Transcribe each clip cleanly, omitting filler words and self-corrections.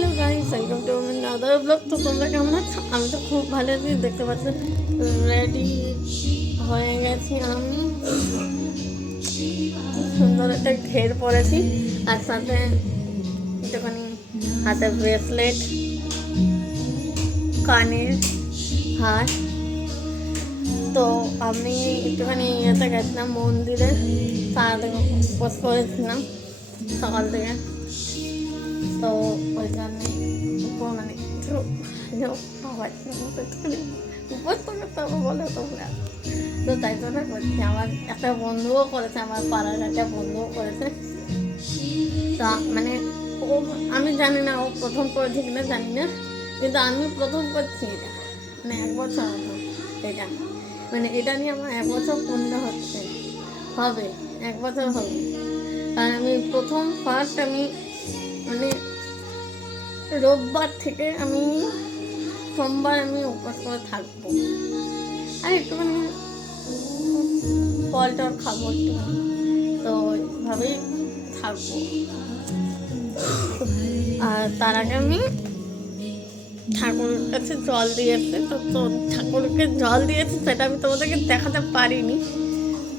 Hello guys, welcome to my other blog. তো তোমরা কেমন আছো? আমি তো খুব ভালো আছি। দেখতে পাচ্ছ রেডি হয়ে গেছি আমি। সুন্দর একটা ঘের পরেছি, আর সাথে একটুখানি হাতে ব্রেসলেট, কানের হার। তো আমি একটুখানি ইয়েতে গেছিলাম মন্দিরে, সারাদিন উপোস করেছিলাম সকাল থেকে। তো ওই জন্যে মানে একটু উপোস তো করতে হবে বলো তোমরা। তো তাই জন্য করছি। আমার একটা বন্ধুও করেছে, আমার পাড়ার একটা বন্ধুও করেছে। তা মানে ও, আমি জানি না ও প্রথম করেছে কিনা জানি না, কিন্তু আমি প্রথম করছি এটা, মানে 1 বছর হলো এটা, মানে এটা নিয়ে আমার 1 বছর পূর্ণ হচ্ছে, হবে 1 বছর হবে। আর আমি প্রথম ফার্স্ট আমি মানে রোববার থেকে আমি সোমবার আমি উপবাস করে থাকবো, আর একটুখানি ফল টল খাবো একটুখানি, তো এইভাবেই থাকবো। আর তার আগে আমি ঠাকুরের কাছে জল দিয়েছি, তো ঠাকুরকে জল দিয়েছি সেটা আমি তোমাদেরকে দেখাতে পারিনি।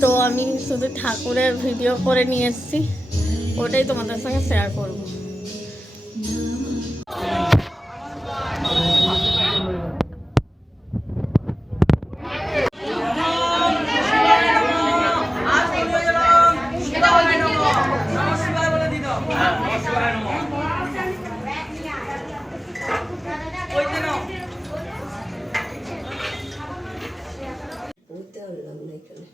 তো আমি শুধু ঠাকুরের ভিডিও করে নিয়ে এসেছি, ওটাই তোমাদের সঙ্গে শেয়ার করবো। বুঝতে পারলাম না এখানে।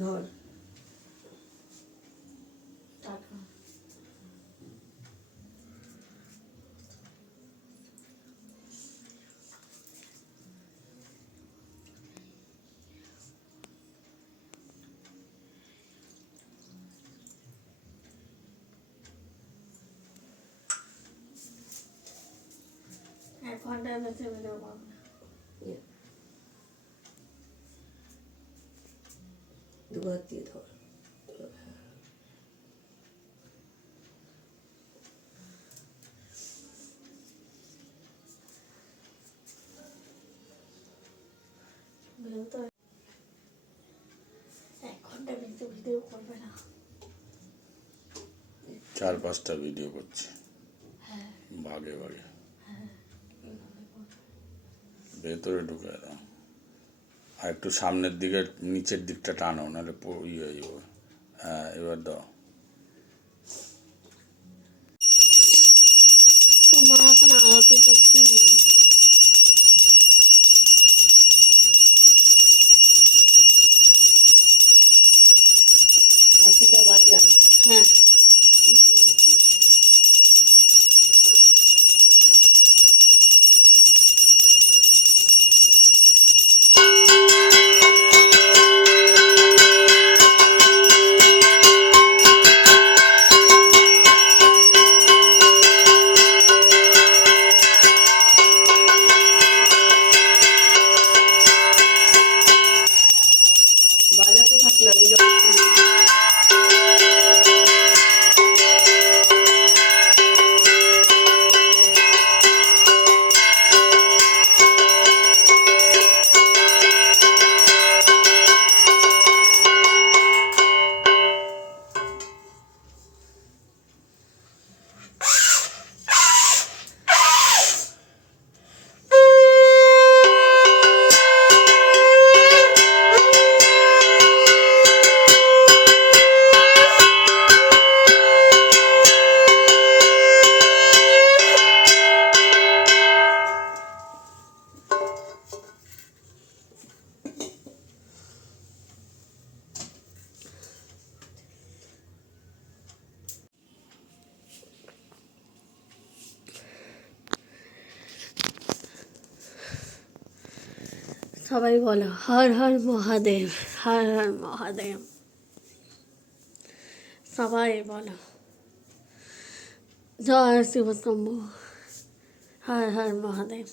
ধর এক ঘন্টার বেশি ভিডিও করবো না। দুবার দিয়ে ধর। তো 1 ঘন্টা বেশি ভিডিও করবে না। 4-5টা ভিডিও করছি ভাগে ভাগে, ভেতরে ঢুকে দাও, আর একটু সামনের দিকে নিচের দিকটা টানো, নাহলে ইয়ে হয়ে যাবে। হ্যাঁ, এবার দাও। তো মা এখন আরতি করছে। কাশিটা বাজা। হ্যাঁ, সবাই বলো হর হর মহাদেব, হর হর মহাদেব, সবাই বলো জয় শিব শম্ভু, হর হর মহাদেব।